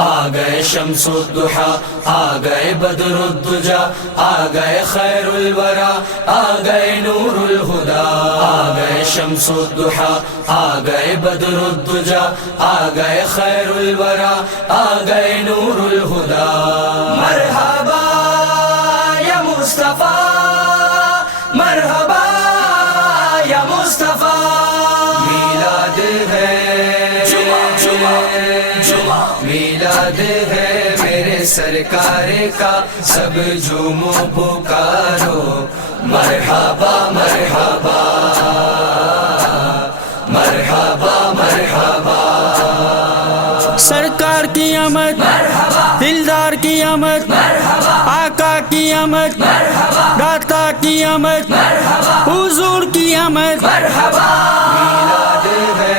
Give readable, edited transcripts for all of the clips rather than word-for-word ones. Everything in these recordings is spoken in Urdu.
آ گئے شمس الضحیٰ، آ گئے بدر الدجا، آ گئے خیر الورا، آ گئے نور الہدا، آ گئے شمس الضحیٰ، آ گئے بدر الدجا، آ گئے خیر الورا، آ گئے نور الہدا۔ مرحبا یا مصطفیٰ، مرحبا یا مصطفیٰ، میلاد ہے میلاد ہے میرے سرکار کا، سب جھومو پکارو مرحبا مرحبا مرحبا مرحبا۔ سرکار کی آمد مرحبا، دلدار کی آمد مرحبا، آقا کی آمد مرحبا، داتا کی آمد مرحبا، حضور کی آمد مرحبا۔ میلاد ہے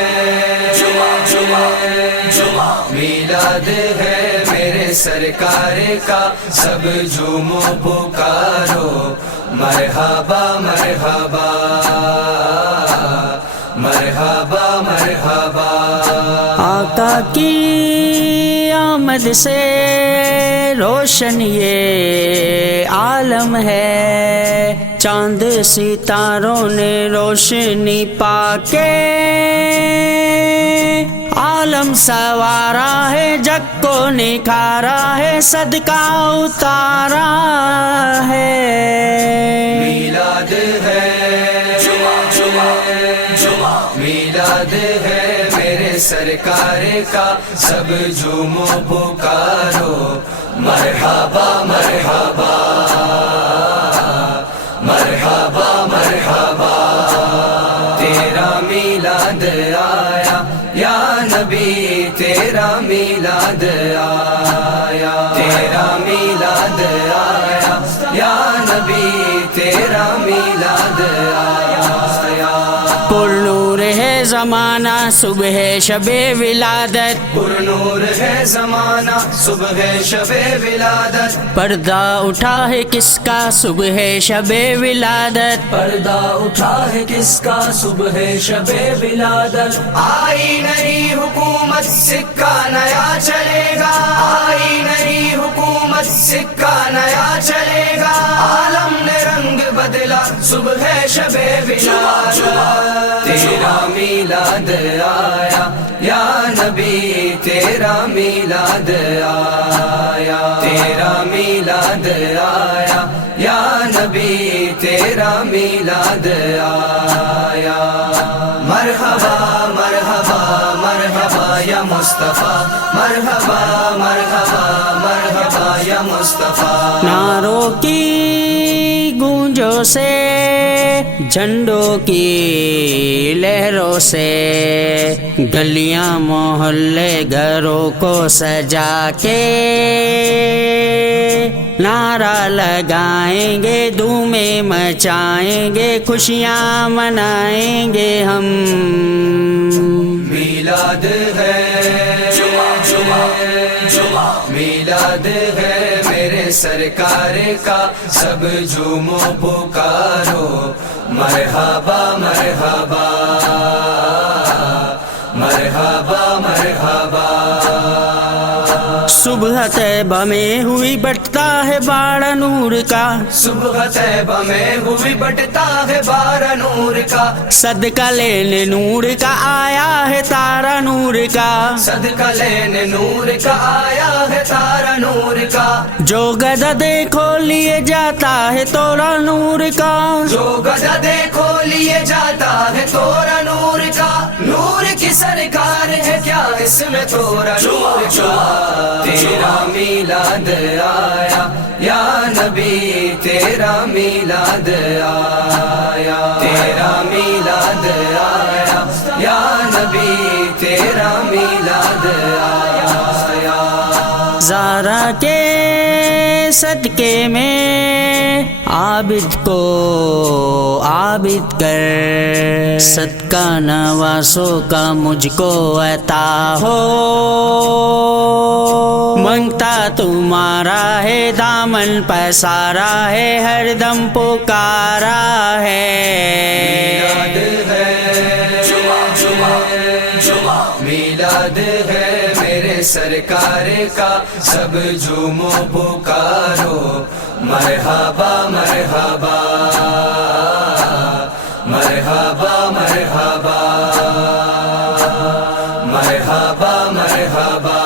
میلاد ہے میرے سرکار کا، سب جھومو پکارو مرحبا مرحبا مرحبا مرحبا۔ آقا کی آمد سے روشن یہ عالم ہے، چاند ستاروں نے روشنی پا کے عالم سوارا ہے، جگ کو نکھارا ہے، صدقہ اتارا ہے۔ میلاد ہے میلاد ہے میرے سرکار کا، سب جھومو پکارو مرحبا مرحبا مرحبا مرحبا۔ تیرا میلاد آیا یا نبی، تیرا میلاد آیا، تیرا میلاد آیا یا نبی، تیرا میلاد آیا۔ پر نور ہے زمانہ صبح شب ولادت، پر نور ہے زمانہ صبح شب ولادت، پردہ اٹھا ہے کس کا صبح شب ولادت، پردہ اٹھا ہے کس کا صبح شب ولادت۔ آئی نئی حکومت سکہ نیا چلے گا، آئی نئی حکومت سکہ نیا چلے گا، عالم نے رنگ بدلا صبح شب ولادت۔ تیرا میلاد آیا یا نبی، تیرا میلاد آیا، تیرا میلاد آیا یا نبی، تیرا میلاد آیا۔ مرحبا مرحبا مرحبا یا مصطفیٰ، مرحبا مرحبا مرحبا یا مصطفیٰ۔ نعروں کی گونجوں سے، جھنڈوں کی لہروں سے، گلیاں محلے گھروں کو سجا کے نعرہ لگائیں گے، دھومیں مچائیں گے، خوشیاں منائیں گے ہم۔ میلاد ہے میلاد ہے میرے سرکار کا، سب جھومو پکارو مرحبا مرحبا مرحبا مرحبا۔ صبح طیبہ میں ہوئی بٹتا ہے باڑا نور کا، صبح طیبہ میں ہوئی بٹتا ہے بارہ نور کا، صدقہ لینے نور کا آیا ہے تارا نور کا، صدقہ لینے نور کا آیا ہے تارا نور کا، جو گدا دیکھو لیے جاتا ہے تورا نور کا، جو گدا دیکھو لیے جاتا ہے تورا نور کا، نور کی سرکار ہے کیا اس میں تورا نور کا۔ تیرا میلاد آیا یا نبی، تیرا میلاد آیا، تیرا میلاد آیا یا نبی، تیرا میلاد آیا۔ زارا کے صدقے میں عابد کو عابد کر، صدقہ نواسوں کا مجھ کو عطا ہو، منگتا تمہارا ہے دامن پسارا ہے، ہر دم پکارا ہے۔ میلاد ہے میلاد ہے میرے سرکار کا سب جھومو پکارو مرحبا مرحبا مرحبا مرحبا مرحبا مرحبا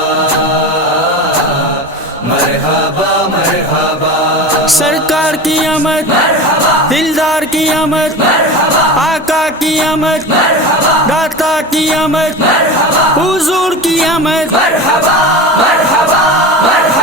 مرحبا مرحبا سرکار کی آمد دلدار کی آمد آقا کی آمد داتا کی آمد حضور کی آمد مرحبا مرحبا مرحبا